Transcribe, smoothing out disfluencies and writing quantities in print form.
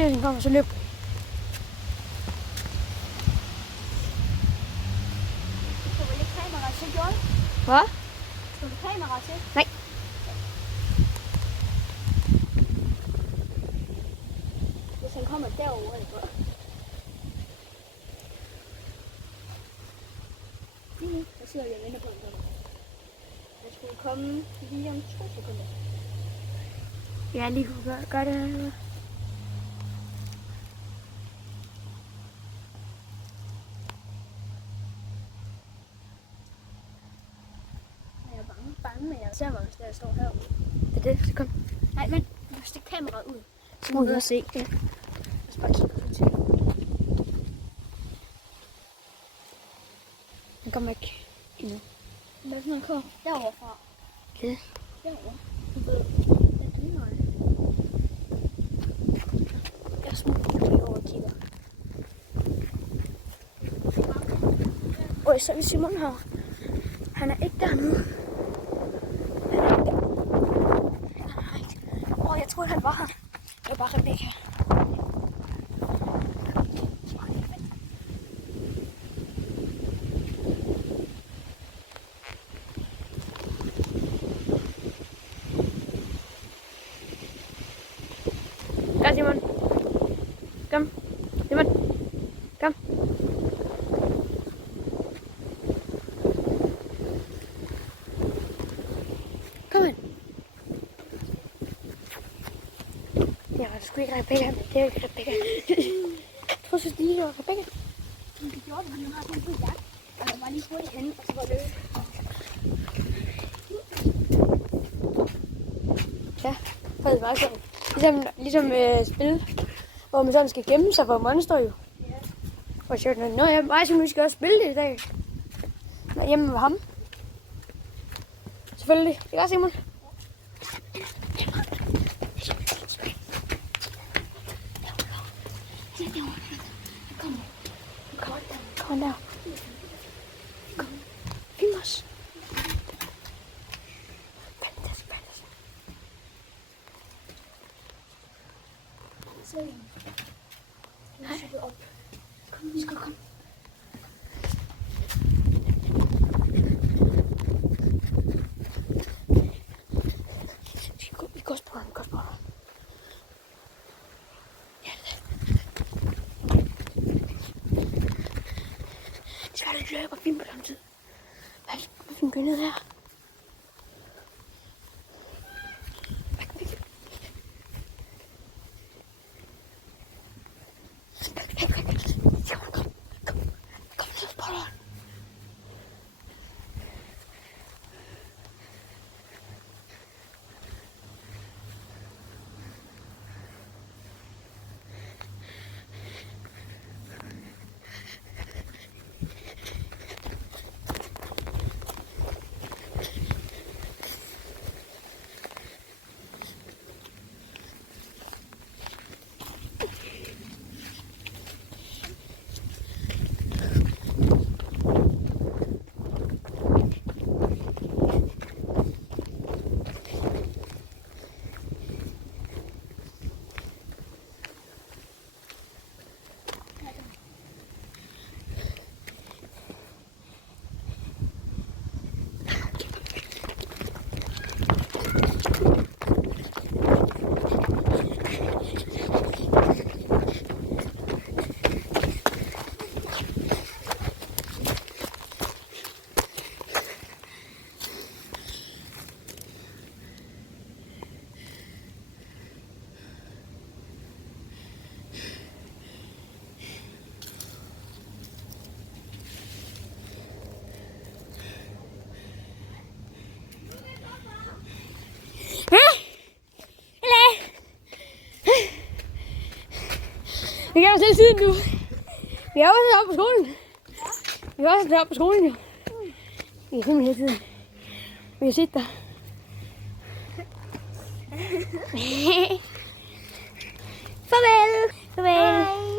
politiet kommer, så løb. Skal du lægge kamera til, John? Hvad? Skal du kamera til? Nej. Hvis han kommer derover, eller hvad? Lige nu, der sidder vi og venter på en der. Han skulle komme lige om 2 sekunder. Ja, lige kunne gøre det her. Jeg er bange, men jeg ser mig, hvis jeg står herude. Det er det, så kom. Nej, men du kan stikke kameraet ud. Så Må må jeg du se? se. Ja. Jeg skal bare kigge på det. Den kommer ikke endnu. Hvad er det, han kommer? Derovre fra. Okay. Derovre. Du ved, det er lige mig. Jeg smutter lige over og kigger. Så er Simon her. Han er ikke dernede. Han er ikke der. Jeg troede, han var her. Det var bare Rebecca. Kom, Simon. Kom. Simon. Kom. Kom ind. Det var sgu ikke Rebecca, men det er ikke Rebecca. Jeg troede, så lige var Rebecca. Det gjorde det, fordi hun har sådan en god jagt. Og han var lige hurtigt henne, og så var det. Ja, for det var sådan. Ligesom spil, hvor man sådan skal gemme sig for monster jo. Ja. Og så nå ja, mig som vi skal også spille det i dag. Men hjemme med ham. Selvfølgelig. Det gør Simon. Kom der. Kom. Film os. Fantastisk. Se. Du har cyklet op. Kom, vi skal komme. Vi går også på ham. Ja, det er svært at løbe og filme på samme tid. Hvad skal vi gøre ned her? Kom ned, spotteren. Vi kan jo selv siden nu. Vi er også oppe på skolen. Vi er også oppe på skolen jo. Vi er simpelthen hele tiden. Vi har set dig. Farvel. Farvel.